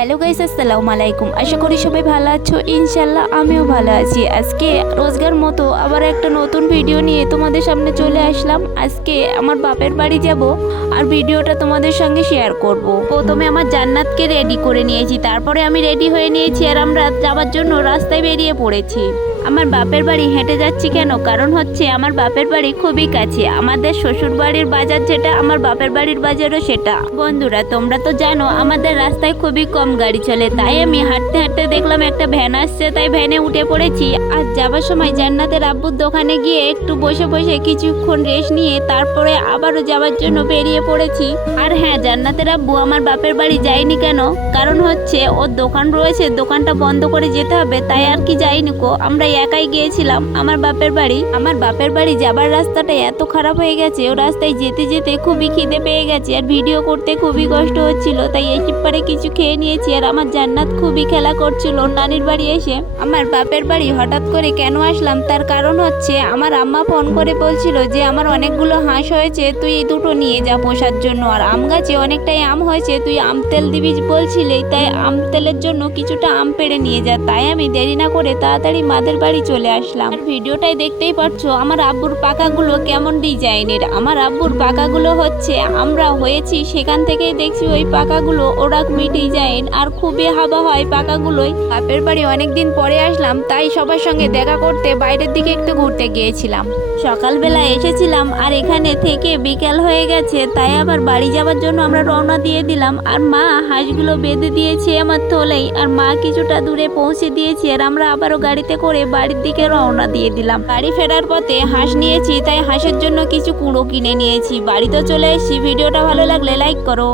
Hello guys, আসসালামু আলাইকুম। আশা করি সবাই ভালো আছো। ইনশাল্লাহ আমিও ভালো আছি। আজকে রোজগার মতো আবার একটা নতুন ভিডিও নিয়ে তোমাদের সামনে চলে আসলাম। আজকে আমার বাপের বাড়ি যাব আর ভিডিওটা তোমাদের সঙ্গে শেয়ার করব। প্রথমে আমার জান্নাতকে রেডি করে নিয়েছি, তারপরে আমি রেডি হয়ে নিয়েছি আর আমরা যাওয়ার জন্য রাস্তায় বেরিয়ে পড়েছি। আমার বাপের বাড়ি হেঁটে যাচ্ছি কেন? কারণ হচ্ছে আমার বাপের বাড়ি খুবই কাছে। আমাদের শ্বশুর বাড়ির বাজার যেটা, আমার বাপের বাড়ির বাজারও সেটা। বন্ধুরা, তোমরা তো জানো আমাদের রাস্তায় খুবই কম গাড়ি চলে, তাই আমি হাঁটতে হাঁটতে দেখলাম একটা ভ্যান আসছে, তাই ভ্যানে উঠে পড়েছি। আর যাবার সময় জান্নাতের আব্বুর দোকানে গিয়ে একটু বসে বসে কিছুক্ষণ রেস্ট নিয়ে তারপরে আবারও যাওয়ার জন্য বেরিয়ে পড়েছি। আর হ্যাঁ, জান্নাতের আব্বু আমার বাপের বাড়ি যায়নি কেন? কারণ হচ্ছে ওর দোকান রয়েছে, দোকানটা বন্ধ করে যেতে হবে, তাই আর কি যাইনি কো। আমরা একাই গিয়েছিলাম আমার বাপের বাড়ি। আমার বাপের বাড়ি যাবার রাস্তাটা এত খারাপ হয়ে গেছে, ও রাস্তায় যেতে যেতে খুবই খিদে পেয়ে গেছে আর ভিডিও করতে খুবই কষ্ট হচ্ছিল, তাই একেবারে কিছু খেয়ে নিয়েছি। আর আমার জান্নাত খুবই খেলা করছিল নানির বাড়ি এসে। আমার বাপের বাড়ি হঠাৎ করে কেন আসলাম তার কারণ হচ্ছে আমার আম্মা ফোন করে বলছিল যে আমার অনেকগুলো হাঁস হয়েছে, তুই দুটো নিয়ে যা পোষার জন্য, আর আম গাছে অনেকটাই আম হয়েছে, তুই আম তেল দিবি বলছিলি, তাই আম তেলের জন্য কিছুটা আম পেড়ে নিয়ে যা। তাই আমি দেরি না করে তাড়াতাড়ি মাদের বাড়ি চলে আসলাম। আর ভিডিওটাই দেখতেই পাচ্ছ আমার আব্বুর পাকাগুলো কেমন ডিজাইনের। আমার আব্বুর পাকাগুলো হচ্ছে আমরা হয়েছি সেখান থেকেই দেখছি ওই পাকাগুলো ওরকমই ডিজাইন আর খুবই হাবা হয় পাকাগুলোই। বাপের বাড়ি অনেকদিন পরে আসলাম, তাই সবার সঙ্গে দেখা করতে বাইরের দিকে একটু ঘুরতে গিয়েছিলাম। সকালবেলা এসেছিলাম আর এখানে থেকে বিকেল হয়ে গেছে, তাই আবার বাড়ি যাওয়ার জন্য আমরা রওনা দিয়ে দিলাম। আর মা হাঁসগুলো বেঁধে দিয়েছে আমার তোলেই, আর মা কিছুটা দূরে পৌঁছে দিয়েছে আর আমরা আবারও গাড়িতে করে বাড়ির দিকে রওনা দিয়ে দিলাম। বাড়ি ফেরার পথে হাঁস নিয়েছি, তাই হাঁসের জন্য কিছু কুঁড়ো কিনে নিয়েছি। বাড়িতে চলে এসেছি। ভিডিওটা ভালো লাগলে লাইক করো।